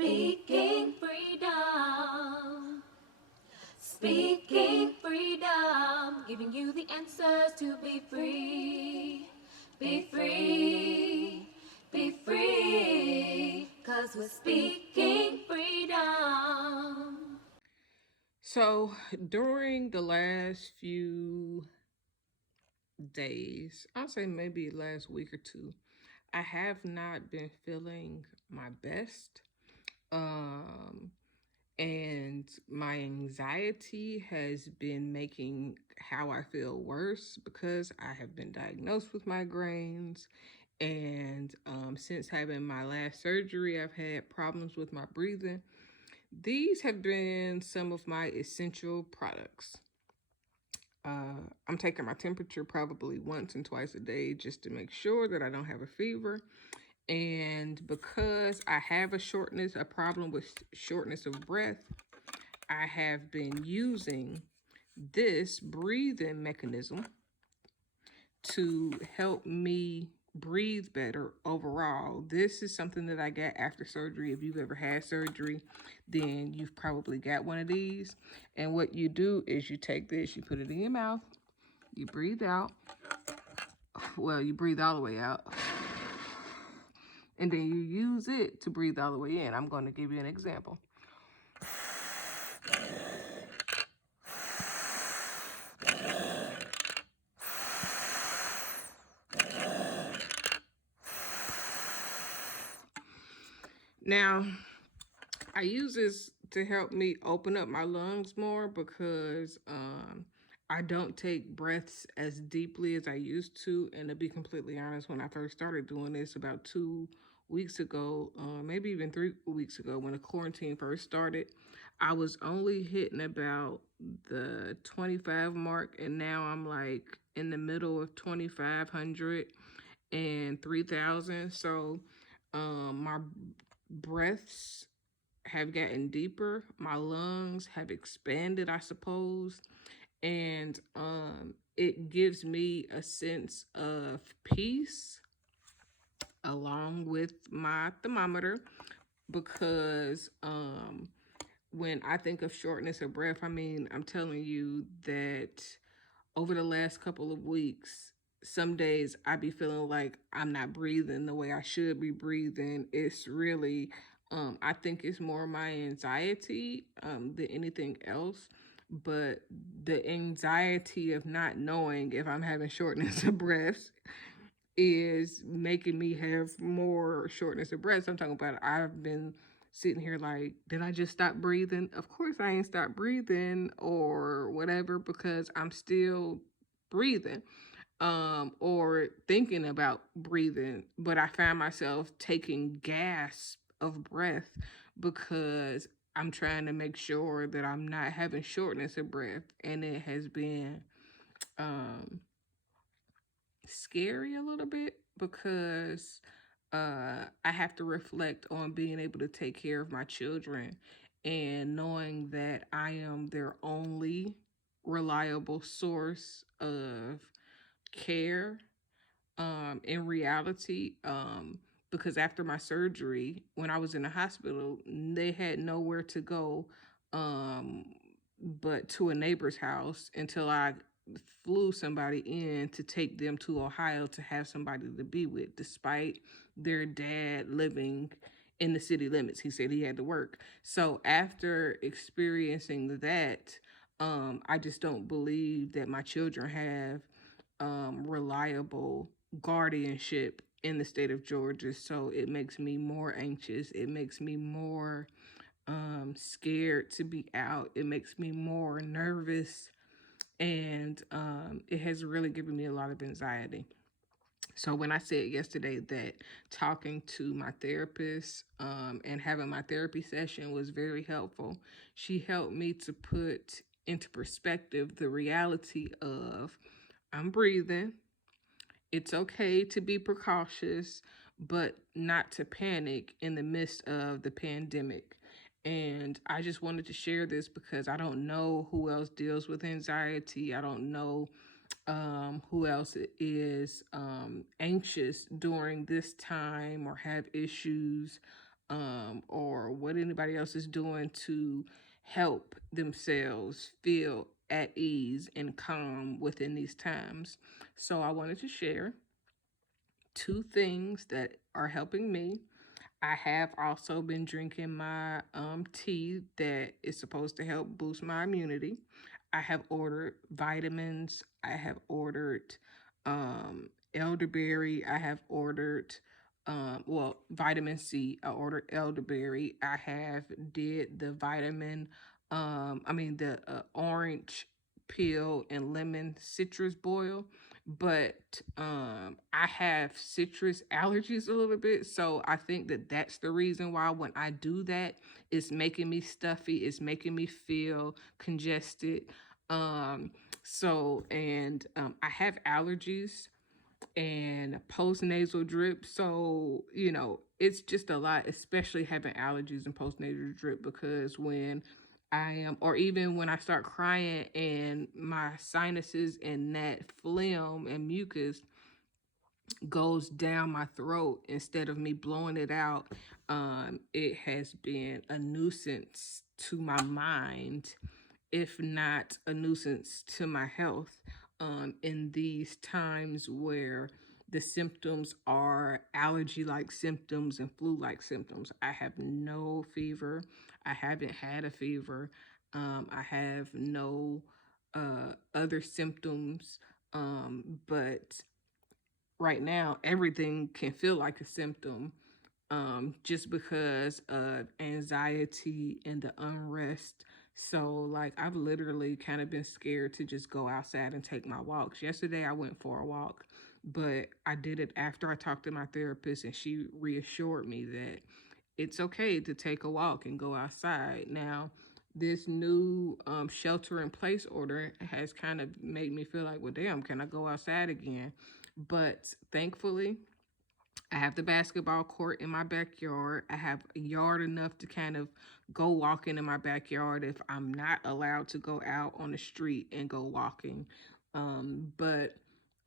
Speaking freedom. Speaking freedom. Giving you the answers to be free. Be free. Be free. 'Cause we're speaking freedom. So during the last few days, I'll say maybe last week or two, I have not been feeling my best. Um, and my anxiety has been making how I feel worse because I have been diagnosed with migraines. And since having my last surgery, I've had problems with my breathing. These have been some of my essential products. I'm taking my temperature probably once and twice a day just to make sure that I don't have a fever. And because I have a problem with shortness of breath, I have been using this breathing mechanism to help me breathe better overall. This is something that I got after surgery. If you've ever had surgery, then you've probably got one of these. And what you do is you take this, you put it in your mouth, you breathe out. Well, you breathe all the way out. And then you use it to breathe all the way in. I'm going to give you an example. Now, I use this to help me open up my lungs more because I don't take breaths as deeply as I used to. And to be completely honest, when I first started doing this about 2 weeks ago, maybe even 3 weeks ago, when the quarantine first started, I was only hitting about the 25 mark. And now I'm like in the middle of 2,500 and 3,000. So my breaths have gotten deeper. My lungs have expanded, I suppose. And it gives me a sense of peace along with my thermometer because when I think of shortness of breath, I mean, I'm telling you that over the last couple of weeks, some days I be feeling like I'm not breathing the way I should be breathing. It's really, I think it's more my anxiety than anything else. But the anxiety of not knowing if I'm having shortness of breath is making me have more shortness of breath. So I'm talking about I've been sitting here like, did I just stop breathing? Of course I ain't stopped breathing or whatever because I'm still breathing or thinking about breathing, but I find myself taking gasps of breath because I'm trying to make sure that I'm not having shortness of breath. And it has been um scary a little bit because I have to reflect on being able to take care of my children and knowing that I am their only reliable source of care in reality. Because after my surgery, when I was in the hospital, they had nowhere to go um, but to a neighbor's house until I flew somebody in to take them to Ohio to have somebody to be with, despite their dad living in the city limits. He said he had to work. So after experiencing that, I just don't believe that my children have reliable guardianship in the state of Georgia. So it makes me more anxious. It makes me more scared to be out. It makes me more nervous. And it has really given me a lot of anxiety. So when I said yesterday that talking to my therapist and having my therapy session was very helpful, she helped me to put into perspective the reality of I'm breathing. It's okay to be precautious, but not to panic in the midst of the pandemic. And I just wanted to share this because I don't know who else deals with anxiety. I don't know who else is anxious during this time or have issues or what anybody else is doing to help themselves feel at ease and calm within these times. So I wanted to share two things that are helping me. I have also been drinking my tea that is supposed to help boost my immunity. I have ordered vitamins. I have ordered elderberry. I have ordered vitamin C. I ordered elderberry. I have did the the orange peel and lemon citrus boil, but I have citrus allergies a little bit, so I think that that's the reason why when I do that, it's making me stuffy, it's making me feel congested. I have allergies and post nasal drip. So, it's just a lot, especially having allergies and post nasal drip, because when I am, or even when I start crying and my sinuses and that phlegm and mucus goes down my throat instead of me blowing it out, it has been a nuisance to my mind, if not a nuisance to my health, in these times where the symptoms are allergy like symptoms and flu like symptoms. I have no fever. I haven't had a fever. I have no other symptoms. But right now, everything can feel like a symptom, just because of anxiety and the unrest. So, like, I've literally kind of been scared to just go outside and take my walks. Yesterday, I went for a walk, but I did it after I talked to my therapist, and she reassured me that it's okay to take a walk and go outside. Now, this new shelter in place order has kind of made me feel like, well, damn, can I go outside again? But thankfully, I have the basketball court in my backyard. I have a yard enough to kind of go walking in my backyard if I'm not allowed to go out on the street and go walking. But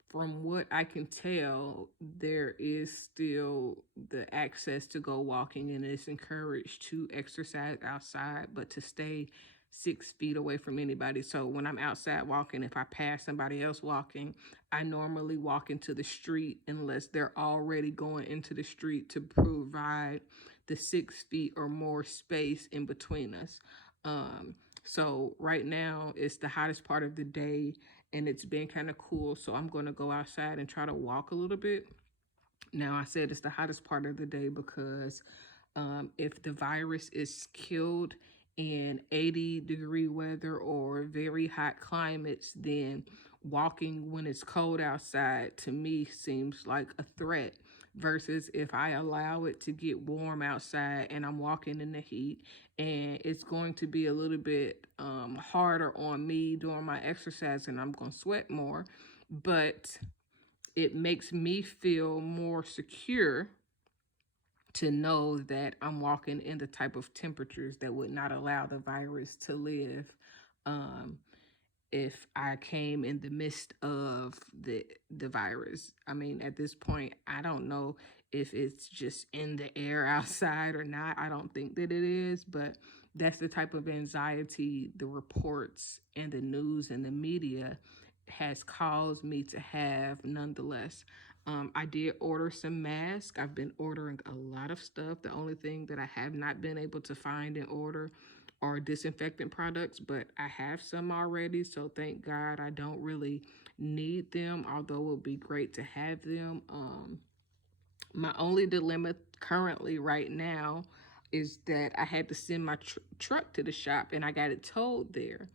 from what I can tell, there is still the access to go walking, and it's encouraged to exercise outside, but to stay 6 feet away from anybody. So when I'm outside walking, if I pass somebody else walking, I normally walk into the street unless they're already going into the street to provide the 6 feet or more space in between us. So right now it's the hottest part of the day and it's been kind of cool. So I'm going to go outside and try to walk a little bit. Now, I said it's the hottest part of the day because if the virus is killed in 80-degree weather or very hot climates, then walking when it's cold outside to me seems like a threat. Versus if I allow it to get warm outside and I'm walking in the heat, and it's going to be a little bit harder on me during my exercise and I'm going to sweat more, but it makes me feel more secure to know that I'm walking in the type of temperatures that would not allow the virus to live. Um, if I came in the midst of the virus. I mean, at this point, I don't know if it's just in the air outside or not. I don't think that it is, but that's the type of anxiety the reports and the news and the media has caused me to have nonetheless. I did order some masks. I've been ordering a lot of stuff. The only thing that I have not been able to find and order are disinfectant products, but I have some already. So thank God I don't really need them, although it would be great to have them. My only dilemma currently right now is that I had to send my truck to the shop and I got it towed there.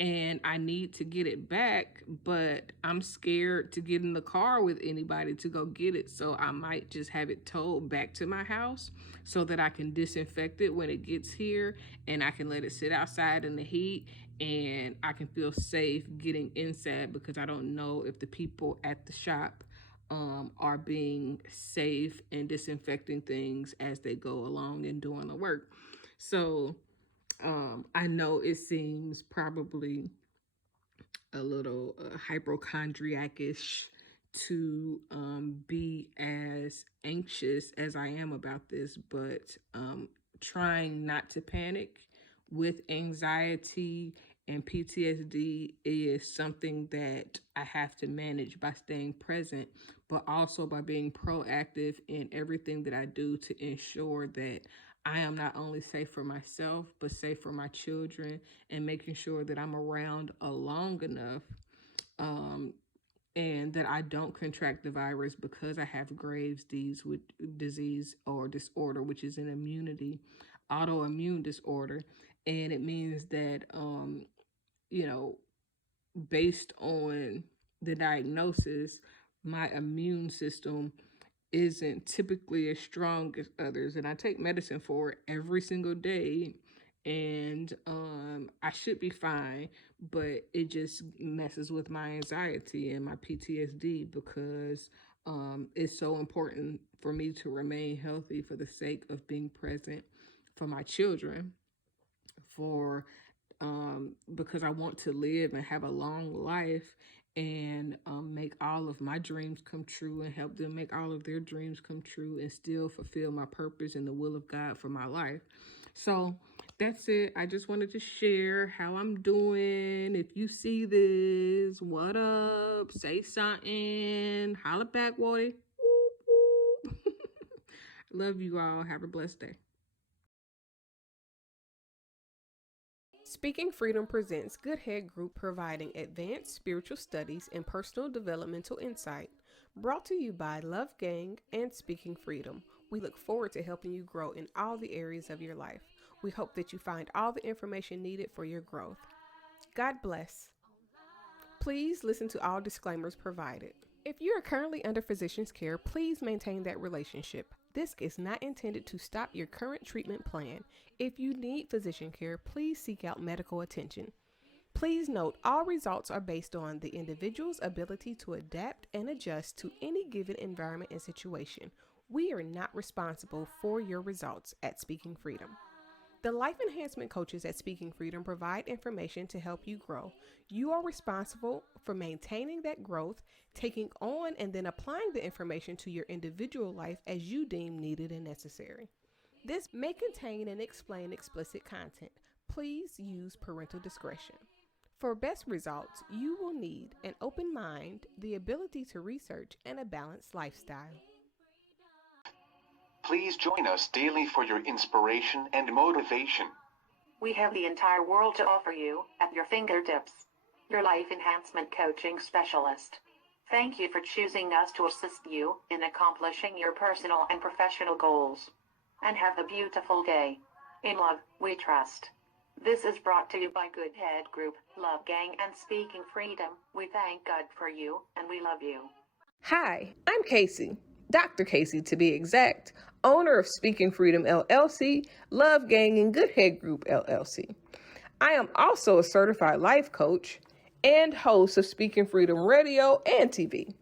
And I need to get it back, but I'm scared to get in the car with anybody to go get it. So I might just have it towed back to my house so that I can disinfect it when it gets here and I can let it sit outside in the heat and I can feel safe getting inside because I don't know if the people at the shop are being safe and disinfecting things as they go along and doing the work. So I know it seems probably a little hypochondriacish to be as anxious as I am about this, but trying not to panic with anxiety and PTSD is something that I have to manage by staying present, but also by being proactive in everything that I do to ensure that I am not only safe for myself, but safe for my children, and making sure that I'm around long enough um, and that I don't contract the virus because I have Graves' disease or disorder, which is an autoimmune disorder. And it means that, you know, based on the diagnosis, my immune system isn't typically as strong as others. And I take medicine for it every single day. And I should be fine, but it just messes with my anxiety and my PTSD because it's so important for me to remain healthy for the sake of being present for my children, for because I want to live and have a long life and make all of my dreams come true and help them make all of their dreams come true and still fulfill my purpose and the will of God for my life. So that's it. I just wanted to share how I'm doing. If you see this, what up? Say something. Holla back, Woody. Love you all. Have a blessed day. Speaking Freedom presents Good Head Group, providing advanced spiritual studies and personal developmental insight. Brought to you by Love Gang and Speaking Freedom. We look forward to helping you grow in all the areas of your life. We hope that you find all the information needed for your growth. God bless. Please listen to all disclaimers provided. If you are currently under physician's care, please maintain that relationship. This is not intended to stop your current treatment plan. If you need physician care, please seek out medical attention. Please note, all results are based on the individual's ability to adapt and adjust to any given environment and situation. We are not responsible for your results at Speaking Freedom. The life enhancement coaches at Speaking Freedom provide information to help you grow. You are responsible for maintaining that growth, taking on and then applying the information to your individual life as you deem needed and necessary. This may contain and explain explicit content. Please use parental discretion. For best results, you will need an open mind, the ability to research, and a balanced lifestyle. Please join us daily for your inspiration and motivation. We have the entire world to offer you at your fingertips. Your life enhancement coaching specialist. Thank you for choosing us to assist you in accomplishing your personal and professional goals. And have a beautiful day. In love, we trust. This is brought to you by Good Head Group, Love Gang, and Speaking Freedom. We thank God for you, and we love you. Hi, I'm Casey, Dr. Casey to be exact, owner of Speaking Freedom LLC, Love Gang, and Good Head Group LLC. I am also a certified life coach and host of Speaking Freedom Radio and TV.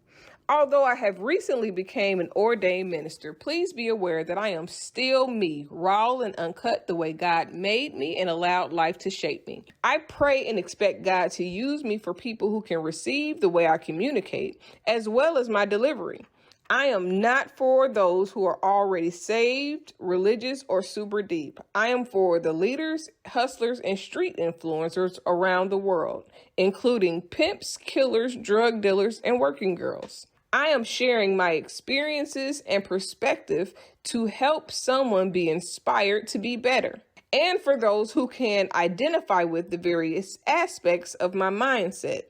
Although I have recently become an ordained minister, please be aware that I am still me, raw and uncut the way God made me and allowed life to shape me. I pray and expect God to use me for people who can receive the way I communicate, as well as my delivery. I am not for those who are already saved, religious, or super deep. I am for the leaders, hustlers, and street influencers around the world, including pimps, killers, drug dealers, and working girls. I am sharing my experiences and perspective to help someone be inspired to be better, and for those who can identify with the various aspects of my mindset.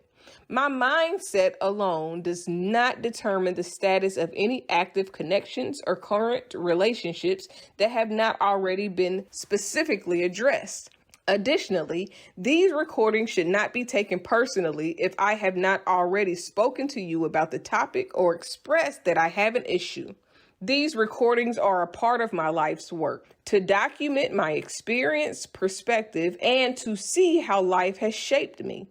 My mindset alone does not determine the status of any active connections or current relationships that have not already been specifically addressed. Additionally, these recordings should not be taken personally if I have not already spoken to you about the topic or expressed that I have an issue. These recordings are a part of my life's work to document my experience, perspective, and to see how life has shaped me.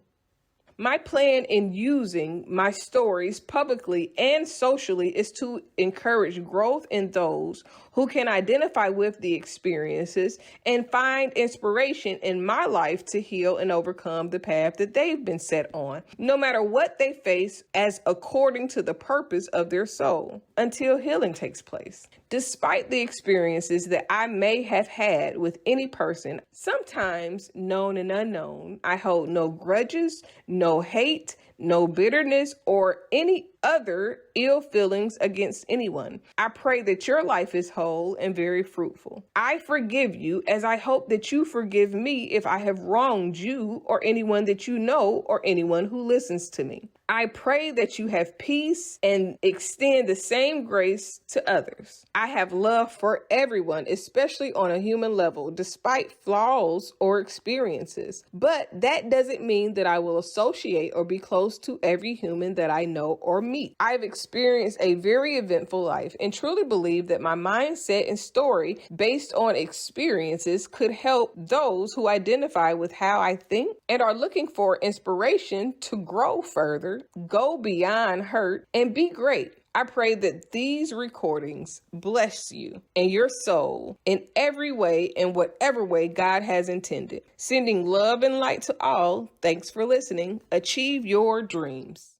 My plan in using my stories publicly and socially is to encourage growth in those who can identify with the experiences and find inspiration in my life to heal and overcome the path that they've been set on, no matter what they face, as according to the purpose of their soul, until healing takes place. Despite the experiences that I may have had with any person, sometimes known and unknown, I hold no grudges, no hate, no bitterness, or any other ill feelings against anyone. I pray that your life is whole and very fruitful. I forgive you as I hope that you forgive me if I have wronged you or anyone that you know or anyone who listens to me. I pray that you have peace and extend the same grace to others. I have love for everyone, especially on a human level, despite flaws or experiences. But that doesn't mean that I will associate or be close to every human that I know or meet. I've experienced a very eventful life and truly believe that my mindset and story based on experiences could help those who identify with how I think and are looking for inspiration to grow further, go beyond hurt, and be great. I pray that these recordings bless you and your soul in every way, in whatever way God has intended. Sending love and light to all. Thanks for listening. Achieve your dreams.